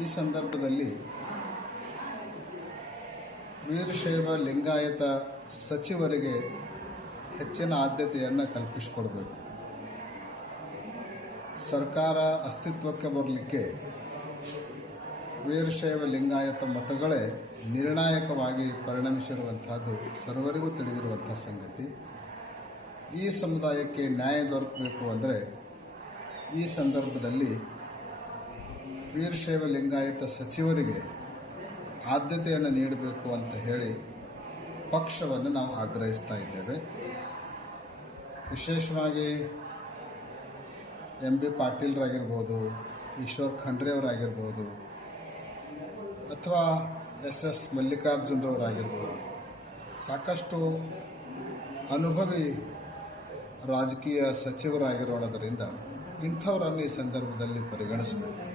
ಈ ಸಂದರ್ಭದಲ್ಲಿ ವೀರಶೈವ ಲಿಂಗಾಯತ ಸಚಿವರಿಗೆ ಹೆಚ್ಚಿನ ಆದ್ಯತೆಯನ್ನು ಕಲ್ಪಿಸಿಕೊಡಬೇಕು. ಸರ್ಕಾರ ಅಸ್ತಿತ್ವಕ್ಕೆ ಬರಲಿಕ್ಕೆ ವೀರಶೈವ ಲಿಂಗಾಯತ ಮತಗಳೇ ನಿರ್ಣಾಯಕವಾಗಿ ಪರಿಣಮಿಸಿರುವಂತಹದ್ದು ಸರ್ವರಿಗೂ ತಿಳಿದಿರುವಂಥ ಸಂಗತಿ. ಈ ಸಮುದಾಯಕ್ಕೆ ನ್ಯಾಯ ದೊರಕಬೇಕು ಅಂದರೆ ಈ ಸಂದರ್ಭದಲ್ಲಿ ವೀರಶೈವ ಲಿಂಗಾಯತ ಸಚಿವರಿಗೆ ಆದ್ಯತೆಯನ್ನು ನೀಡಬೇಕು ಅಂತ ಹೇಳಿ ಪಕ್ಷವನ್ನು ನಾವು ಆಗ್ರಹಿಸ್ತಾ ಇದ್ದೇವೆ. ವಿಶೇಷವಾಗಿ ಎಂ ಬಿ ಪಾಟೀಲ್ರಾಗಿರ್ಬೋದು, ಈಶ್ವರ್ ಖಂಡ್ರೆಯವರಾಗಿರ್ಬೋದು, ಅಥವಾ ಎಸ್ ಎಸ್ ಮಲ್ಲಿಕಾರ್ಜುನರವರಾಗಿರ್ಬೋದು, ಸಾಕಷ್ಟು ಅನುಭವಿ ರಾಜಕೀಯ ಸಚಿವರಾಗಿರೋಣದರಿಂದ ಇಂಥವರನ್ನು ಈ ಸಂದರ್ಭದಲ್ಲಿ ಪರಿಗಣಿಸಬೇಕು.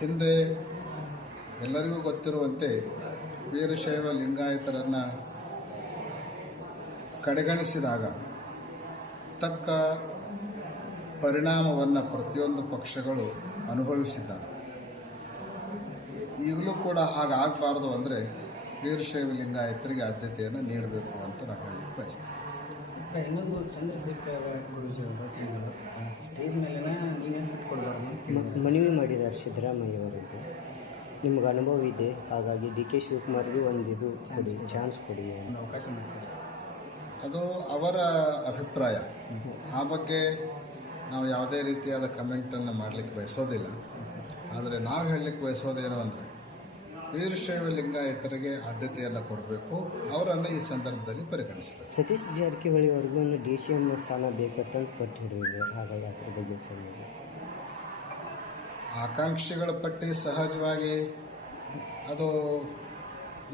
ಹಿಂದೆ ಎಲ್ಲರಿಗೂ ಗೊತ್ತಿರುವಂತೆ ವೀರಶೈವ ಲಿಂಗಾಯತರನ್ನು ಕಡೆಗಣಿಸಿದಾಗ ತಕ್ಕ ಪರಿಣಾಮವನ್ನು ಪ್ರತಿಯೊಂದು ಪಕ್ಷಗಳು ಅನುಭವಿಸಿದ್ದಾವೆ ಈಗಲೂ ಕೂಡ ಹಾಗಾಗಬಾರ್ದು ಅಂದರೆ ವೀರಶೈವ ಲಿಂಗಾಯತರಿಗೆ ಆದ್ಯತೆಯನ್ನು ನೀಡಬೇಕು ಅಂತ ನಾನು ಹೇಳಲಿಕ್ಕೆ ಬಯಸ್ತೇನೆ. ಇನ್ನೊಂದು ಚಂದ್ರಶೇಖರ ಗುರುಜಿ ಅವರ ಸ್ಟೇಜ್ ಮೇಲೆ ನೀವೇನು ಕೊಡಬಾರ್ದು ಮನವಿ ಮಾಡಿದ್ದಾರೆ ಸಿದ್ದರಾಮಯ್ಯ ಅವರಿಗೆ ನಿಮ್ಗೆ ಅನುಭವ ಇದೆ ಹಾಗಾಗಿ ಡಿ ಕೆ ಶಿವಕುಮಾರ್ಗೆ ಒಂದು ಇದು ಕೊಡಿ ಚಾನ್ಸ್ ಕೊಡಿ. ಅವಕಾಶ ಮಾಡಿಕೊಡಿ. ಅದು ಅವರ ಅಭಿಪ್ರಾಯ. ಆ ಬಗ್ಗೆ ನಾವು ಯಾವುದೇ ರೀತಿಯಾದ ಕಮೆಂಟನ್ನು ಮಾಡಲಿಕ್ಕೆ ಬಯಸೋದಿಲ್ಲ. ಆದರೆ ನಾವು ಹೇಳಲಿಕ್ಕೆ ಬಯಸೋದೇನು ಅಂದರೆ ವೀರಶೈವ ಲಿಂಗಾಯತರಿಗೆ ಆದ್ಯತೆಯನ್ನು ಕೊಡಬೇಕು ಅವರನ್ನು ಈ ಸಂದರ್ಭದಲ್ಲಿ ಪರಿಗಣಿಸಬೇಕು. ಸತೀಶ್ ಜಾರಕಿಹೊಳಿ ಅವ್ರಿಗೂ ಒಂದು ಡಿ ಸಿ ಎಂ ಸ್ಥಾನ ಬೇಕಂತ ಪಟ್ಟು ಹಿಡಿದಿದೆ ಹಾಗಾಗಿ ಅದ್ರ ಬಗ್ಗೆ ಆಕಾಂಕ್ಷಿಗಳ ಪಟ್ಟಿ ಸಹಜವಾಗಿ ಅದು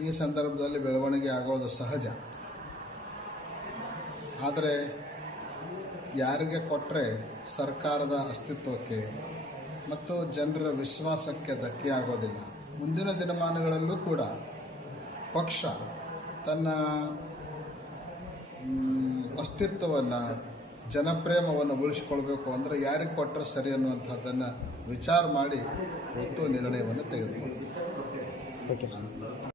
ಈ ಸಂದರ್ಭದಲ್ಲಿ ಬೆಳವಣಿಗೆ ಆಗೋದು ಸಹಜ. ಆದರೆ ಯಾರಿಗೆ ಕೊಟ್ಟರೆ ಸರ್ಕಾರದ ಅಸ್ತಿತ್ವಕ್ಕೆ ಮತ್ತು ಜನರ ವಿಶ್ವಾಸಕ್ಕೆ ಧಕ್ಕೆ ಆಗೋದಿಲ್ಲ ಮುಂದಿನ ದಿನಮಾನಗಳಲ್ಲೂ ಕೂಡ ಪಕ್ಷ ತನ್ನ ಅಸ್ತಿತ್ವವನ್ನು ಜನಪ್ರೇಮವನ್ನು ಉಳಿಸ್ಕೊಳ್ಬೇಕು ಅಂದರೆ ಯಾರಿಗೆ ಕೊಟ್ಟರೆ ಸರಿ ಅನ್ನುವಂಥದ್ದನ್ನು ವಿಚಾರ ಮಾಡಿ ಒತ್ತು ನಿರ್ಣಯವನ್ನು ಸರ್